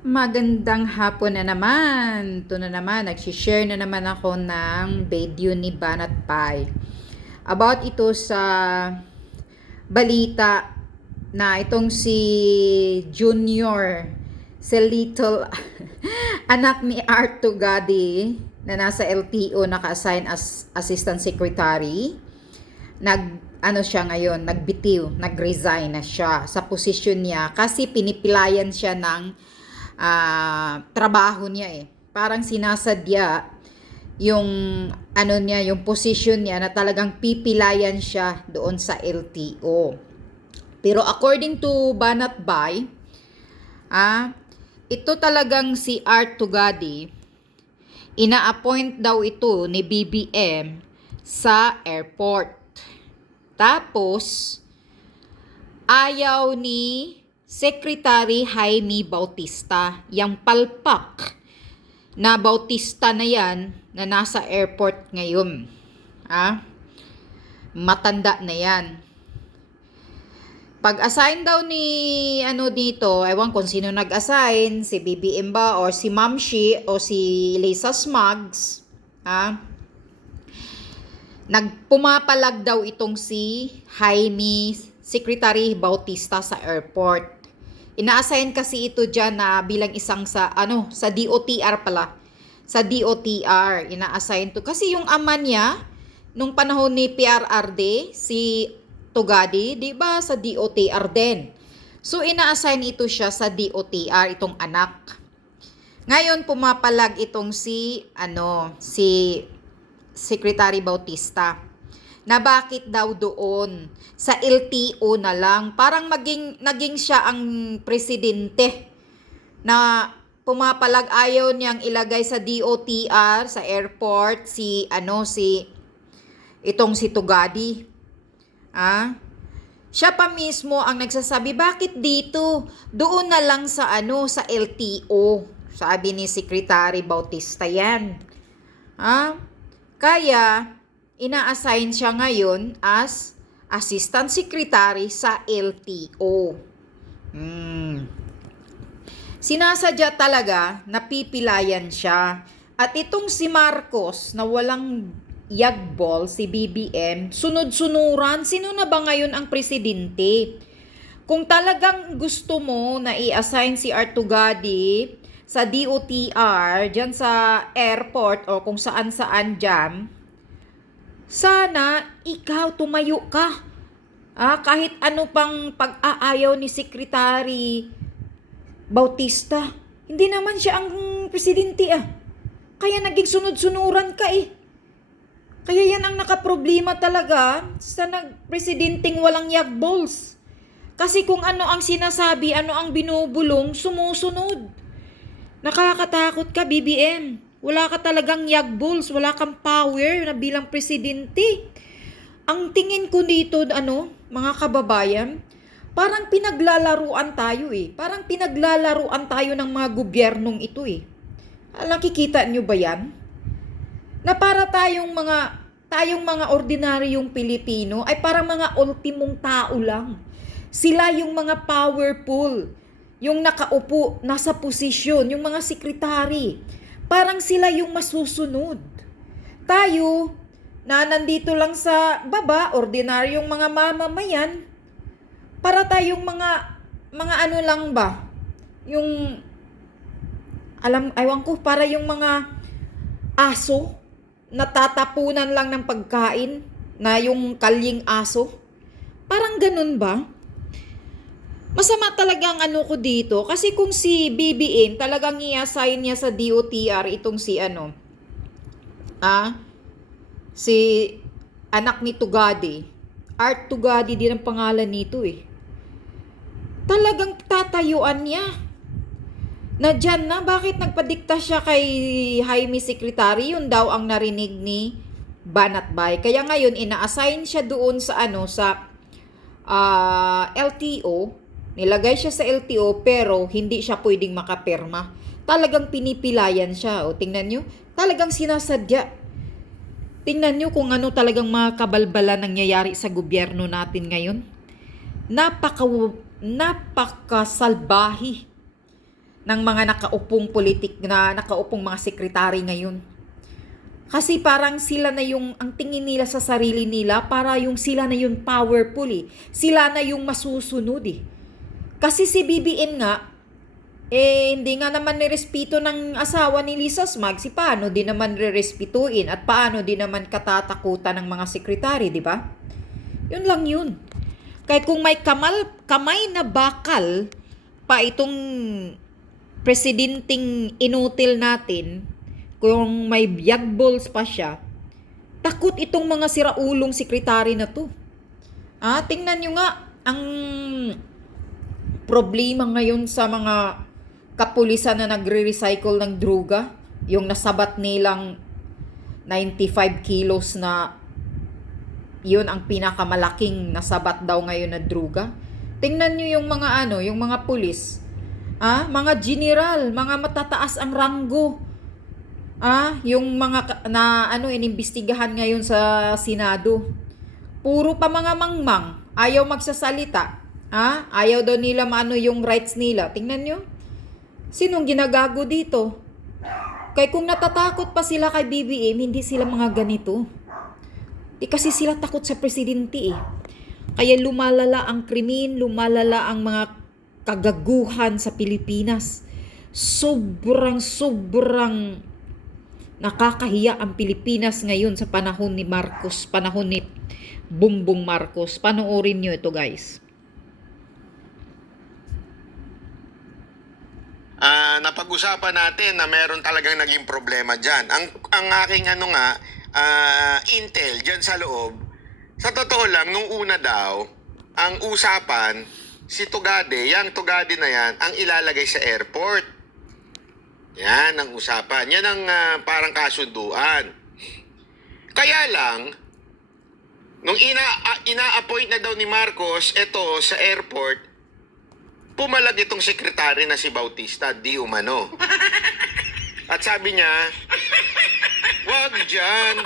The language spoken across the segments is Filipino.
Magandang hapon na naman. Ito na naman, nagsishare na naman ako ng video ni Banat Pai. About ito sa balita na itong si Junior, si Little, anak ni Art Tugadi na nasa LTO naka-assign as Assistant Secretary, ano siya ngayon, nagbitiw, nag-resign na siya sa posisyon niya kasi pinipilayan siya ng trabaho niya eh. Parang sinasadya yung ano niya, yung position niya na talagang pipilayan siya doon sa LTO. Pero according to Banat Bay, ito talagang si Art Tugadi, ina-appoint daw ito ni BBM sa airport. Tapos, ayaw ni Secretary Jaime Bautista, yang palpak na Bautista na yan na nasa airport ngayon. Matanda na yan. Pag-assign daw ni dito, ewan kung sino nag-assign, si BBM ba or si Mamshi o si Lisa Smugs, nagpumapalag daw itong si Jaime Secretary Bautista sa airport. Ina-assign kasi ito dyan na bilang isang sa DOTR pala. Sa DOTR, ina-assign to. Kasi yung ama niya, nung panahon ni PRRD, si Tugadi, di ba sa DOTR din. So, ina-assign ito siya sa DOTR, itong anak. Ngayon, pumapalag itong si Secretary Bautista na bakit daw doon sa LTO na lang, parang naging siya ang presidente na pumapalag, ayaw niyang ilagay sa DOTR sa airport si Tugadi. Siya pa mismo ang nagsasabi, bakit dito? Doon na lang sa sa LTO. Sabi ni Secretary Bautista yan. Kaya ina-assign siya ngayon as Assistant Secretary sa LTO. Sinasadya talaga na pipilayan siya. At itong si Marcos na walang yagbol, si BBM, sunod-sunuran, sino na ba ngayon ang presidente? Kung talagang gusto mo na i-assign si Artugadi sa DOTR, dyan sa airport o kung saan-saan dyan, sana ikaw tumayo ka. Kahit ano pang pag-aayaw ni Secretary Bautista, hindi naman siya ang presidente Kaya naging sunod-sunuran ka Kaya yan ang nakaproblema talaga sa presidenteng walang yagbols. Kasi kung ano ang sinasabi, ano ang binubulong, sumusunod. Nakakatakot ka, BBM. Wala ka talagang yagbols, wala kang power na bilang presidente. Ang tingin ko dito, mga kababayan, parang pinaglalaruan tayo Parang pinaglalaruan tayo ng mga gobyernong ito Nakikita nyo ba yan? Na para tayong mga ordinaryong Pilipino ay parang mga ultimong tao lang. Sila yung mga powerful, yung nakaupo, nasa posisyon, yung mga sekretary. Parang sila yung masusunod. Tayo, na nandito lang sa baba, ordinaryong mga mamamayan, para tayong mga ano lang ba? Yung, aywan ko, para yung mga aso, natatapunan lang ng pagkain, na yung kalyeng aso. Parang ganun ba? Masama talagang ko dito kasi kung si BBM talagang i-assign niya sa DOTR itong si si anak ni Tugadi, Art Tugadi din ang pangalan nito Talagang tatayuan niya. Na dyan na, bakit nagpadikta siya kay Jaime Secretary? Yun daw ang narinig ni Banat Bay. Kaya ngayon ina-assign siya doon sa LTO. Nilagay siya sa LTO pero hindi siya pwedeng makapirma. Talagang pinipilayan siya. Tingnan nyo, talagang sinasadya. Tingnan nyo kung ano talagang mga kabalbalan nangyayari sa gobyerno natin ngayon. Napakasalbahi ng mga nakaupong mga sekretary ngayon. Kasi parang sila na yung, ang tingin nila sa sarili nila, para yung sila na yung powerful eh. Sila na yung masusunod eh. Kasi si BBM nga, hindi nga naman nirespeto ng asawa ni Lisa Smag, si paano din naman re-respetuin at paano din naman katatakutan ng mga sekretary, di ba? Yun lang yun. Kahit kung may kamay na bakal pa itong presidenting inutil natin, kung may biyag balls pa siya, takot itong mga siraulong sekretary na to. Tingnan nyo nga, ang problema ngayon sa mga kapulisan na nagre-recycle ng droga, yung nasabat nilang 95 kilos na yun ang pinakamalaking nasabat daw ngayon na droga. Tingnan nyo yung mga yung mga pulis, mga general, mga matataas ang ranggo. Yung mga inimbestigahan ngayon sa Senado. Puro pa mga mangmang, ayaw magsasalita. Ayaw daw nila yung rights nila. Tingnan nyo. Sinong ginagago dito? Kaya kung natatakot pa sila kay BBM, hindi sila mga ganito. Kasi sila takot sa presidente eh. Kaya lumalala ang krimen, lumalala ang mga kagaguhan sa Pilipinas. Sobrang nakakahiya ang Pilipinas ngayon sa panahon ni Marcos, panahon ni Bongbong Marcos. Panoorin nyo ito, guys. Napag-usapan natin na meron talagang naging problema dyan. Ang aking intel dyan sa loob, sa totoo lang, nung una daw, ang usapan, si Tugade, yung Tugade na yan, ang ilalagay sa airport. Yan ang usapan. Yan ang parang kasunduan. Kaya lang, nung ina-appoint na daw ni Marcos ito sa airport, pumalag itong sekretary na si Bautista, di umano. At sabi niya, wag dyan.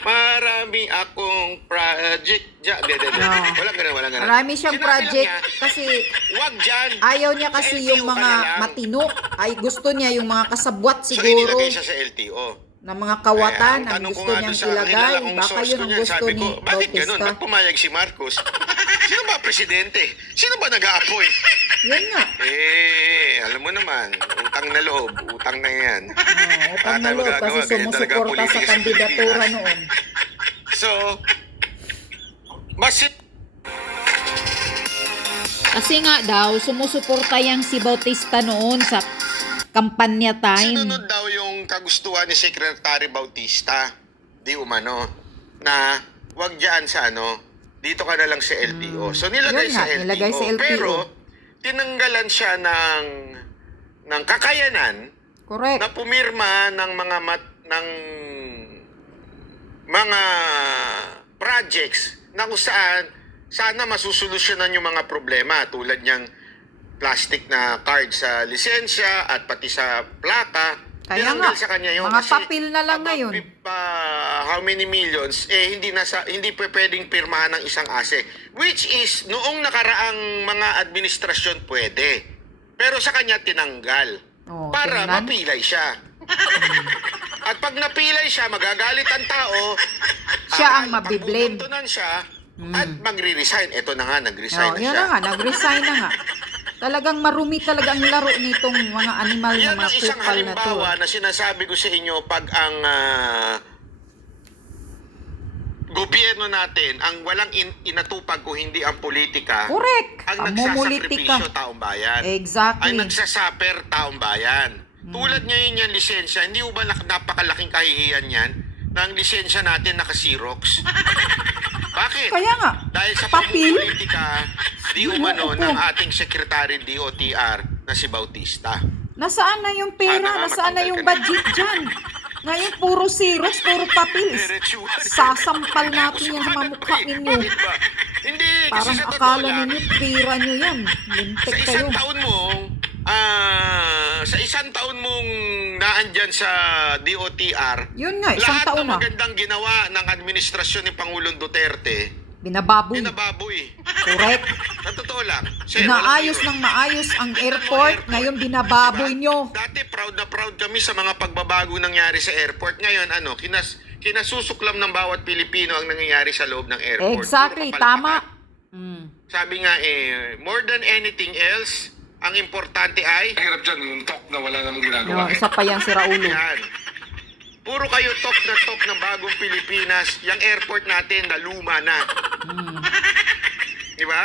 Marami akong project dyan. Walang ganun. Marami siyang project kasi wag dyan. Ayaw niya kasi LTO yung mga matino. Ay gusto niya yung mga kasabwat So, siguro. inilagay siya sa LTO. Na mga kawatan ang tanong ko gusto nga niyang doon sa kanila, ilagay. kung Baka source yun ko ang niyan, gusto sabi ni ko, bakit ganun? Bautista. Ba't pumayag si Marcos? Sino ba presidente? Sino ba nag-a-appoint? Yun nga. Alam mo naman, utang na loob, utang na yan. Utang na loob kasi sumusuporta sa kandidatura noon. So, Kasi nga daw, sumusuporta yang si Bautista noon sa kampanya time. sinunod daw yung kagustuhan ni Secretary Bautista, di umano, na wag dyan sa dito ka na lang sa LTO. So nilagay Yun sa nga, LTO. nilagay sa LTO. Pero tinanggalan siya ng kakayanan Correct. na pumirma ng mga projects na kung saan sana masusolusyonan yung mga problema tulad niyang plastic na card sa lisensya at pati sa plaka. Kaya Tinanggal nga, sa kanya yun mga kasi papel na lang about ngayon. how many millions hindi pwedeng pirmahan ng isang ASE, which is noong nakaraang mga administrasyon pwede, pero sa kanya tinanggal para tingnan. mapilay siya. At pag napilay siya, magagalit ang tao, Siya ang mabiblame. pagbubuntunan siya at magre-resign. Ito na nga, nag-resign na Yan siya. na nga, nag-resign na nga. Talagang marumi talaga ang laro nitong mga animal na Yan mga ang isang kupal na to. halimbawa na sinasabi ko sa inyo pag ang gobyerno natin ang walang inatupag kung hindi ang politika. Correct. Ang Ang mumulitika. nagsasakripisyo taong bayan. Exactly. Ang nagsasaper taong bayan. Tulad ngayon yan lisensya, hindi mo ba napakalaking kahihiyan yan na ang lisensya natin naka-Xerox? Bakit? Kaya nga, Dahil sa papel. pamumulitika, di umano ng ating Secretary DOTR na si Bautista. Nasaan na yung pera? Sana nga Nasaan na yung matanggal ka budget dyan? Ngayon, puro Xerox, puro papel. Diretsuhan. Sasampal natin yan sa mga mukha ninyo. Bakit ba? Hindi, kasi Parang sa totoo akala lang, ninyo, pera nyo yan. sa Lintik kayo. isang taon mong naandyan sa DOTR, Yun nga, isang lahat taon ng na. magandang ginawa ng administrasyon ni Pangulong Duterte, Binababoy. Binababoy. Correct. Sa totoo lang. Sir, Inaayos walang ng maayos ang airport, ngayon binababoy nyo. Dati proud na proud kami sa mga pagbabago nangyari sa airport. Ngayon, kinasusuklam ng bawat Pilipino ang nangyayari sa loob ng airport. Exactly, Puro kapalpakan. tama. Sabi nga more than anything else, ang importante ay Mahirap dyan, yung talk na wala namang No, ginagawa. isa pa yan si Raulo. yan. Puro kayo talk ng bagong Pilipinas. Yung airport natin na luma na. Di ba?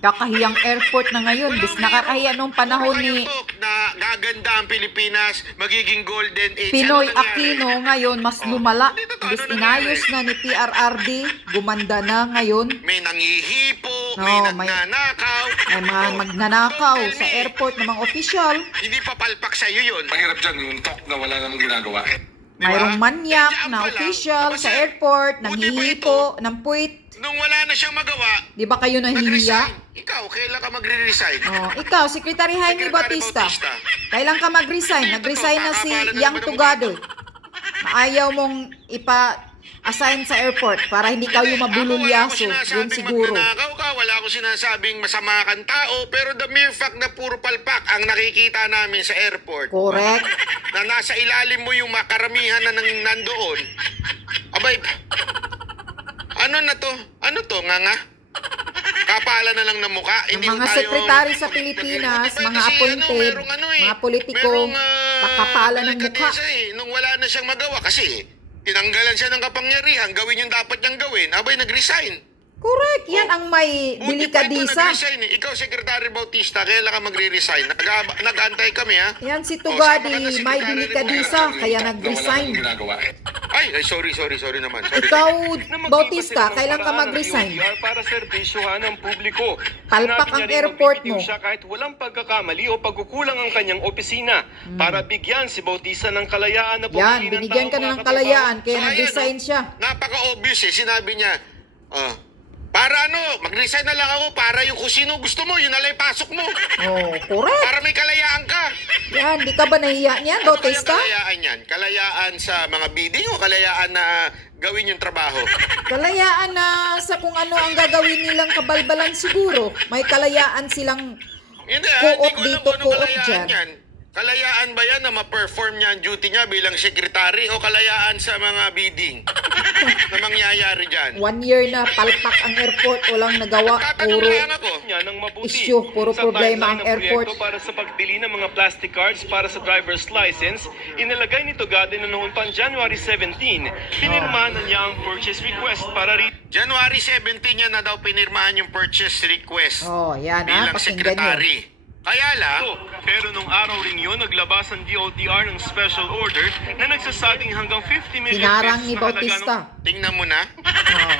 Kakahiyang airport na ngayon. Bis nakakahiya nung panahon Puro ni kayo talk na gaganda ang Pilipinas, magiging golden age. Pinoy Ano nangyari? Aquino ngayon mas Oh, lumala. hindi totoo. Bis Ano inayos nangyari? na ni PRRD, gumanda na ngayon. May nangihipo, No, may may- nagnanakaw. May mga Oh, magnanakaw don't tell sa me, airport ng mga official. Hindi pa palpak sa'yo yun. Mahirap dyan, yung talk na wala namang ginagawa. Di ba? Mayroong manyak Nandiyan na pala. official Tapos, sa sir, airport, buti pa nanghihipo, ito, ng puwit. Nung wala na siyang magawa, Di ba kayo nahihiya? nag-resign. Ikaw, kailan ka magre-resign? Oh, ikaw, Secretary Jaime Secretary Bautista. Bautista. Kailan ka mag-resign? Hindi, Nag-resign na totoo. si Kakapala na Yang naman ang Tugado. Na ayaw mong ipa-assign sa airport para hindi kayo mabululyaso. Yun siguro. Magnanakaw ka, wala akong sinasabing masama kang tao, pero the mere fact na puro palpak ang nakikita namin sa airport. Correct. Na nasa ilalim mo yung makaramihan na nandoon. Abay, ano na to? Ano to, nga? Kapala na lang ng muka. Ang mga sekretary sa Pilipinas, mga appointed, mga politikong pakapala ng mukha. Nung wala na siyang magawa kasi tinanggalan siya ng kapangyarihan, gawin yung dapat niyang gawin, abay nag-resign. Correct. Yan ang may Buti pa ito delikadisa. nag-resign eh. Ikaw, Secretary Bautista, kailan ka magre-resign? Nag-aantay kami, ha? Yan si sama Tugadi, ka na, may Secretary delikadisa, Yung kaya talk na wala nag-resign. namang ginagawa. Ay, sorry naman. Sorry. Ikaw, na Bautista, magpapasira ng kailan ka paraan ng mag-resign? DOTR para serbisyohan ng publiko. Palpak Sinabi ang niya rin airport magbibitiw mo. siya kahit walang pagkakamali o pagkukulang ang kanyang opisina para bigyan si Bautista ng kalayaan na Hmm. Yan, pumili ng binigyan ka taong na ng makakatrabaho. kalayaan, kaya So, nag-resign ayan, siya. Napaka-obvious eh. Sinabi niya, para mag-resign na lang ako para yung kung sino gusto mo, yun na lang pasok mo. Oh, correct. Para may kalayaan ka. Yan, di ka ba nahiya niyan, Ano kayang Bautista? kalayaan yan? Kalayaan sa mga bidding o kalayaan na gawin yung trabaho? Kalayaan na sa kung ano ang gagawin nilang kabalbalan siguro. May kalayaan silang Hindi, Kuot hindi ko alam dito, kung anong kuot kalayaan dyan. yan. Kalayaan ba yan na ma-perform niya ang duty niya bilang sekretary o kalayaan sa mga bidding na mangyayari dyan? 1 year na palpak ang airport, walang nagawa, Tatanong puro lang ako. Niya ng mabuti. issue, puro Sa problema ang timeline ng airport. proyekto para sa pagbili ng mga plastic cards para sa driver's license, inilagay ni Tugade na noon pang January 17, pinirmahan na niya ang purchase request para January 17 niya na daw pinirmahan yung purchase request Oh, yan bilang pakinggan nyo. sekretary. Kaya lang, Pero nung araw ring yun, naglabas ang DOTR ng special order na nagsasabing hanggang 50 million Hinarang pesos ni na halaga Bautista. tingnan mo na. Oh.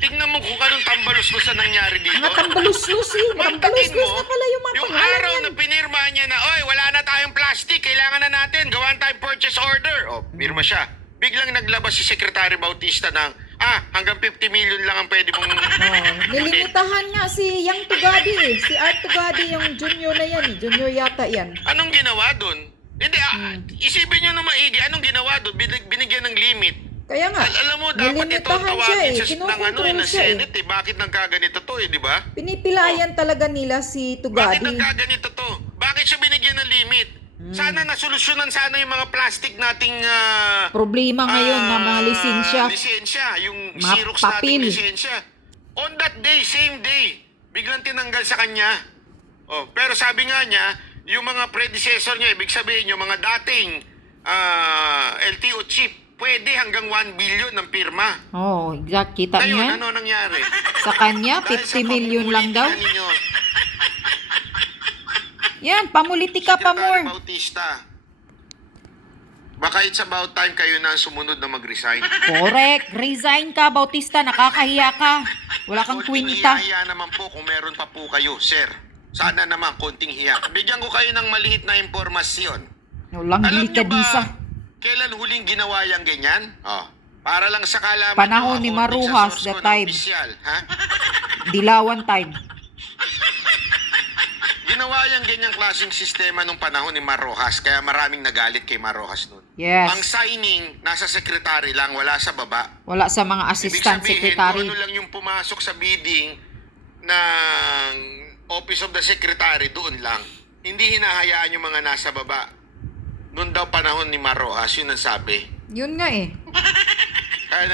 Tingnan mo kung anong tambalos sa nangyari dito. Mga tambalus-lus eh. Tambalus-lus na pala yung mga yung pangalan araw yan. na pinirmahan niya na, oy, wala na tayong plastic, kailangan na natin, gawan tayong purchase order. O, pirma siya. Biglang naglabas si Secretary Bautista ng, hanggang 50 million lang ang pwede mong... Oh, nilimitahan nga si Yang Tugadi eh. Si Art Tugadi yung junior na yan eh. Junior yata yan. Anong ginawa doon? Hindi, isipin nyo na maigi, anong ginawa doon? Binigyan ng limit. Kaya nga, Alam mo, dapat ito nilimitahan siya tawagin eh. sa ng Kinokontrol ng siya eh. Senate eh. Bakit nagkaganito to di ba? Pinipilayan talaga nila si Bakit Tugadi. nagkaganito to? Bakit siya binigyan ng limit? Sana nasolusyonan sana yung mga plastic nating Problema ngayon na mga lisensya. Lisensya, yung Mga Xerox papel. nating lisensya. On that day, same day, biglang tinanggal sa kanya. Oh, pero sabi nga niya, yung mga predecessor niya, ibig sabihin yung mga dating LTO chip, pwede hanggang 1 billion ng pirma. Oh, exact. Kita Ngayon, niya? ano nangyari? Sa kanya, Dahil sa 50 million lang daw. pamumulitika ninyo, Yan, pamulitika pa Secretary more. Bautista, baka it's about time kayo na sumunod na mag-resign. Correct. Resign ka, Bautista. Nakakahiya ka. Wala kang Konting kwinta. hiya naman po kung meron pa po kayo, sir. Sana naman konting hiya. Bigyan ko kayo ng maliit na impormasyon. Walang Alam niyo delikadisa. ba kailan huling ginawa yung ganyan? Oh, para lang sa kalaman Panahon ni niyo, according Maruhas, sa source the ko na time. opisyal, ha? Dilawan time. Ginawa yung ganyang klaseng sistema nung panahon ni Mar Rojas, kaya maraming nagalit kay Mar Rojas nun. Yes. Ang signing, nasa secretary lang, wala sa baba. Wala sa mga Ibig assistant sabihin, secretary. kung ano lang yung pumasok sa bidding ng Office of the Secretary, doon lang. Hindi hinahayaan yung mga nasa baba. Noon daw panahon ni Mar Rojas, yun ang sabi. Yun nga eh. Kaya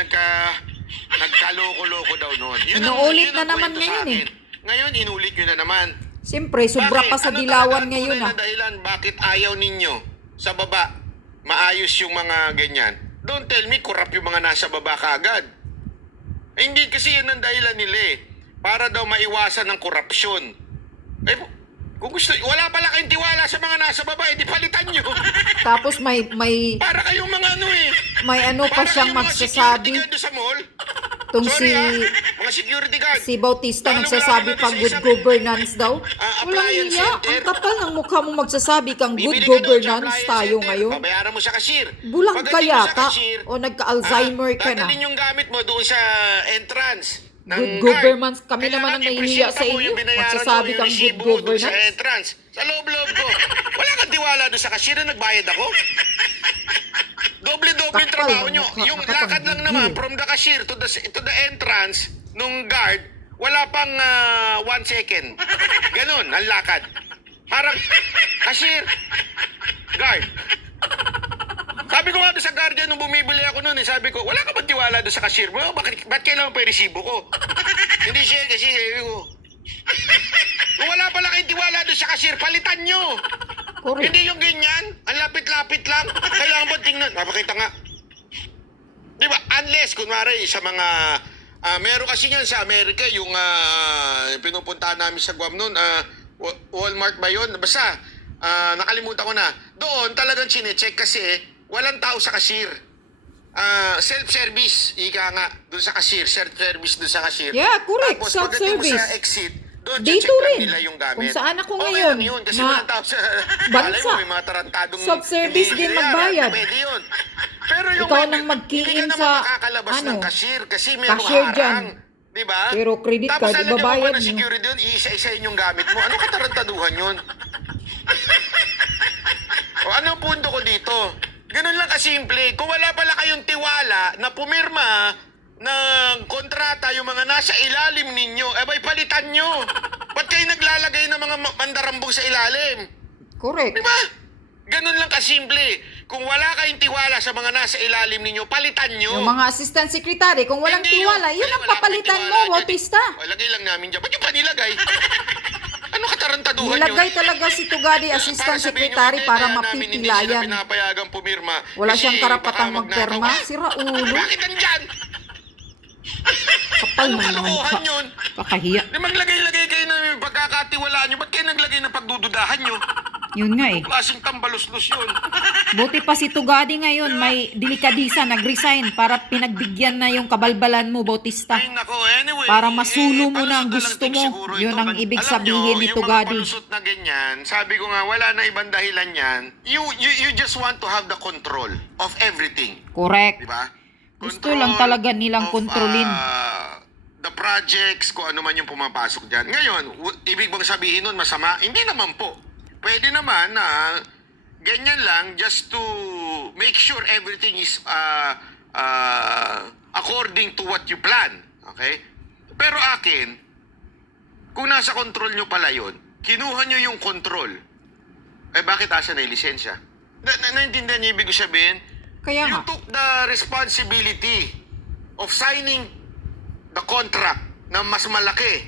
nagkaloko-loko daw noon. Inuulit na ang naman kwento sa ngayon akin. Ngayon, inulit nyo na naman. Siyempre, sobra Bakit? pa sa Ano dilawan talaga ang ngayon tunay ah. na dahilan bakit ayaw ninyo sa baba maayos yung mga ganyan? Don't tell me corrupt yung mga nasa baba kaagad. Hindi kasi yan ang dahilan nila eh. Para daw maiwasan ng korupsyon. Eh, kung gusto, wala pala kayong tiwala sa mga nasa baba, edi palitan nyo. Tapos may Para kayong mga ano eh. ano pa Para siyang kayong mga security magsasabi. guard doon sa mall. Tong Sorry mga security guard. si Bautista Lalo nagsasabi wala ka pag na good sa governance daw. Walang appliance iya. center. Ang kapal ng mukha mo magsasabi kang good Bibili ka doon sa governance appliance tayo center, ngayon. Babayaran mo sa cashier. Bulag ka Pagdating mo sa yata cashier, o nagka-Alzheimer ka na. dadalhin yung gamit mo doon sa entrance ng Good guard. governance. Kami naman ang Kailangan nahihiya sa ipresenta mo inyo. yung binayaran Magsasabi mo, kang yung good resibo mo doon sa governance. entrance. Sa loob-loob ko. Wala kang tiwala doon sa cashier na nagbayad ako. Doble-doble yung Kapal trabaho ng nyo. mukha, Yung lakad lang naman nakapagigil. from the cashier to the entrance nung guard, wala pang 1 second. Ganun, ang lakad. Parang, cashier, guard. Sabi ko nga doon sa guardian nung bumibili ako noon, sabi ko, wala ka ba tiwala doon sa cashier mo? Ba't kailangan pa yung resibo ko? Hindi siya kasi, kung wala pala kayong tiwala doon sa cashier, palitan nyo. Correct. Hindi yung ganyan. Ang lapit-lapit lang. Kailangan ba tingnan? Napakita nga. Di ba? Unless, kunwari, sa mga... meron kasi yan sa Amerika, yung pinupuntahan namin sa Guam noon, Walmart ba yun? Basta, nakalimutan ko na. Doon talagang chinecheck kasi walang tao sa cashier. Self-service, ika nga, doon sa cashier. Self-service doon sa cashier. Yeah, correct. Tapos pagdating mo Self-service. sa exit, doon Dito check rin. nila yung gamit. Kung saan ako Okay ngayon, lang yun, kasi na walang tao sa... bansa. Alay mo, may mga tarantadong... Self-service hindi din binayaran. magbayad. Pwede yun. Pero yung... Ikaw nang mag-key hindi in ka sa, naman makakalabas ano, ng cashier kasi merong cashier harang. dyan. Diba? Pero credit Tapos card, lalagyan mo ibabayad pa ng nyo. security yun, iisa-isahin yung gamit mo. Ano katarantaduhan yun? O ano ang punto ko dito? Ganun lang kasimple. Kung wala pala kayong tiwala na pumirma ng kontrata yung mga nasa ilalim ninyo, abay palitan nyo. Ba't kayo naglalagay ng mga mandarambong sa ilalim? Correct. Diba? Ganun lang kasimple. Kung wala kayong tiwala sa mga nasa ilalim ninyo, palitan nyo. Yung mga assistant secretary, kung walang Hindi tiwala, yun ang wala papalitan kang mo, tiwala dyan. Bautista. Lagay lang namin dyan. Ba't yung pa nilagay? Ano katarantaduhan Nilagay yun? talaga si Tugadi assistant secretary para mapipilayan. Pinapayagang pumirma. Wala Kasi siyang karapatang baka magnakaw. magperma. Sira ulo. Bakit nandyan? Kapal Ano ng mga mukha. kalokohan yun? Kakahiya. Di maglagay-lagay kayo ng pagkakatiwalaan nyo. Ba't kayo naglagay ng pagdududahan nyo? Yun nga eh. Klaseng tambalos-los yun. Buti pa si Tugadi ngayon may delikadisa, nag-resign para pinagbigyan na yung kabalbalan mo, Bautista. Ay, nako, anyway. Para masulo mo na ang palusot gusto lang mo. siguro Yun ito. ang ibig Alam sabihin nyo, ni yung Tugadi. mga palusot na ganyan, sabi ko nga, wala na ibang dahilan yan. You just want to have the control of everything. Correct. Di ba? Gusto lang talaga nilang kontrolin. The projects, kung ano man yung pumapasok dyan. Ngayon, ibig bang sabihin nun masama? Hindi naman po. Pwede naman na ganyan lang just to make sure everything is according to what you plan. Okay? Pero akin, kung nasa control nyo pala yun, kinuha nyo yung control, eh bakit asa na yung lisensya? Naintindihan niyo ibig sabihin? Kaya You nga. took the responsibility of signing the contract na mas malaki,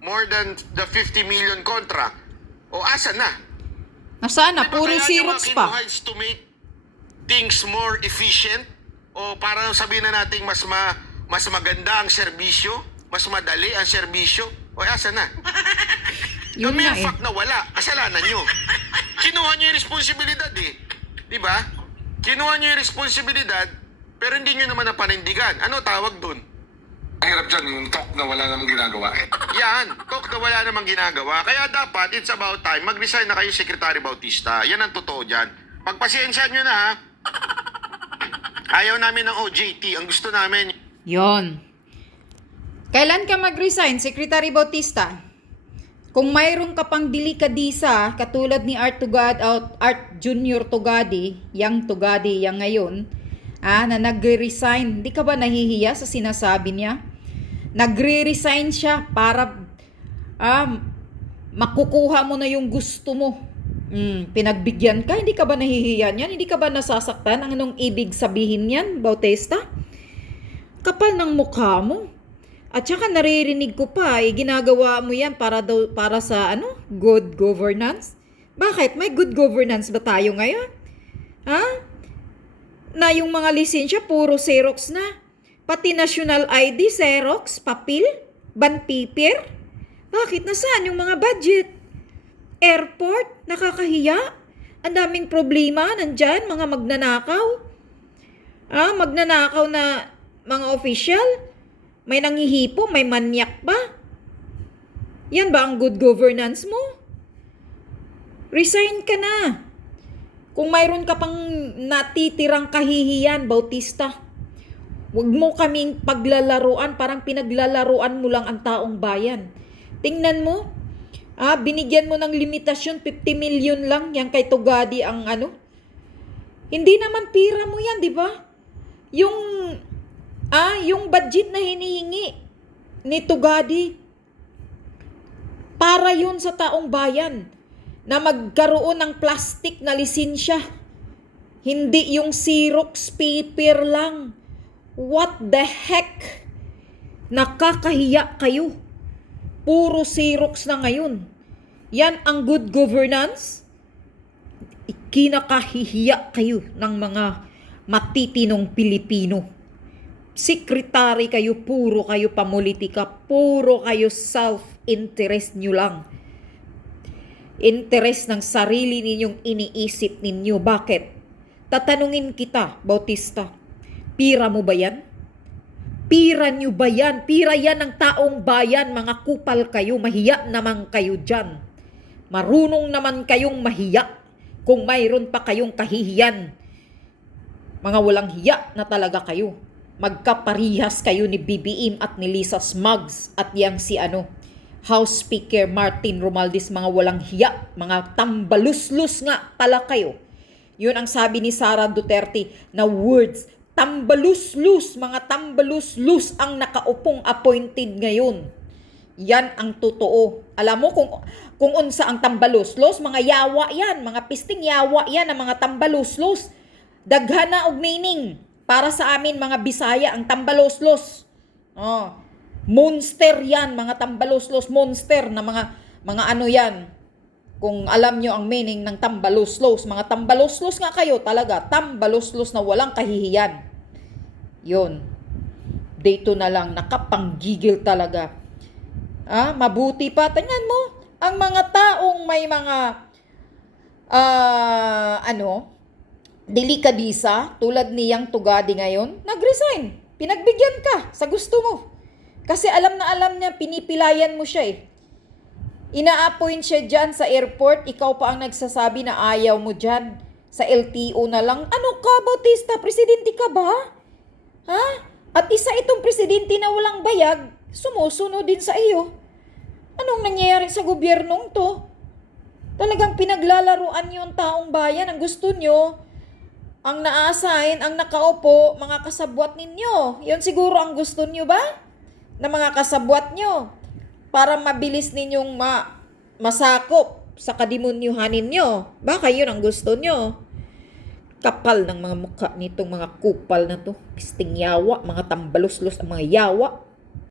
more than the 50 million contract. O asa na? Nasaan na? Di ba Puro kaya Xerox yung mga pa. kinuha is to make things more efficient? O para sabihin na natin mas maganda ang serbisyo? Mas madali ang serbisyo? O asa na? The Yun mere nga eh. fact na wala, kasalanan nyo. Kinuha nyo yung responsibilidad eh. Di ba? Kinuha nyo yung responsibilidad, pero hindi nyo naman napanindigan. Ano tawag dun? Ang hirap dyan, yung talk na wala namang ginagawa. Yan, talk na wala namang ginagawa. Kaya dapat, it's about time, mag-resign na kayo, Secretary Bautista. Yan ang totoo dyan. Pagpasensya nyo na ha. Ayaw namin ng OJT. Ang gusto namin, Yon. Kailan ka mag-resign, Secretary Bautista? Kung mayroon ka pang delikadisa, katulad ni Art Tugad, Art Junior Tugadi, yang Tugadi, yang ngayon, na nagre-resign, di ka ba nahihiya sa sinasabi niya? Nagre-resign siya para makukuha mo na yung gusto mo. Pinagbigyan ka, hindi ka ba nahihiya niyan? Hindi ka ba nasasaktan? Anong ibig sabihin niyan, Bautista? Kapal ng mukha mo. At saka naririnig ko pa, ginagawa mo yan para sa good governance? Bakit? May good governance ba tayo ngayon? Na yung mga lisensya puro Xerox na. Pati national ID, Xerox, papel, banpipir. Bakit? Nasaan yung mga budget? Airport, nakakahiya. Ang daming problema nandyan, mga magnanakaw. Magnanakaw na mga official. May nangihipo, may manyak ba? Yan ba ang good governance mo? Resign ka na. Kung mayroon ka pang natitirang kahihiyan, Bautista, huwag mo kaming paglalaruan, parang pinaglalaruan mo lang ang taong bayan. Tingnan mo, binigyan mo ng limitasyon, 50 million lang, yan kay Tugadi ang Hindi naman pira mo yan, di ba? Yung budget na hinihingi ni Tugadi, para yun sa taong bayan na magkaroon ng plastic na lisensya. Hindi yung Xerox paper lang. What the heck? Nakakahiya kayo. Puro Xerox na ngayon. Yan ang good governance? Kinakahihiya kayo ng mga matitinong Pilipino. Sekretary kayo, puro kayo pamulitika, puro kayo self-interest nyo lang. Interest ng sarili ninyong iniisip ninyo. Bakit? Tatanungin kita, Bautista, pira mo ba yan? Pira nyo ba yan? Pira yan ng taong bayan, mga kupal kayo, mahiya naman kayo dyan. Marunong naman kayong mahiya kung mayroon pa kayong kahihiyan. Mga walang hiya na talaga kayo. Magkaparihas kayo ni BBM at ni Lisa Smugs at yang si House Speaker Martin Romualdez, mga walang hiya, mga tambaluslus nga pala kayo. Yun ang sabi ni Sara Duterte na words, tambaluslus, mga tambaluslus ang nakaupong appointed ngayon. Yan ang totoo. Alam mo kung unsa ang tambaluslus, mga yawa yan, mga pisting yawa yan ang mga tambaluslus. Daghana og meaning. Para sa amin mga Bisaya ang tambaloslos. Monster yan, mga tambaloslos, monster na mga yan. Kung alam nyo ang meaning ng tambaloslos, mga tambaloslos nga kayo talaga, tambaloslos na walang kahihiyan. Yun. Dito na lang, nakapanggigil talaga. Mabuti pa, tingnan mo, ang mga taong may mga delikadisa, tulad niyang Tugadi ngayon, nag-resign. Pinagbigyan ka sa gusto mo. Kasi alam na alam niya, pinipilayan mo siya eh. Ina-appoint siya dyan sa airport, ikaw pa ang nagsasabi na ayaw mo dyan. Sa LTO na lang. Ano ka, Bautista? Presidente ka ba? At isa itong presidente na walang bayag, sumusunod din sa iyo. Anong nangyayari sa gobyernong to? Talagang pinaglalaruan niyo ang taong bayan. Ang gusto niyo, ang na-assign, ang nakaupo, mga kasabwat ninyo. Yun siguro ang gusto nyo ba? Na mga kasabwat nyo. Para mabilis ninyong masakop sa kademonyuhan ninyo. Baka yun ang gusto nyo. Kapal ng mga mukha nitong mga kupal na to. Pisting yawa, mga tambaluslos, mga yawa.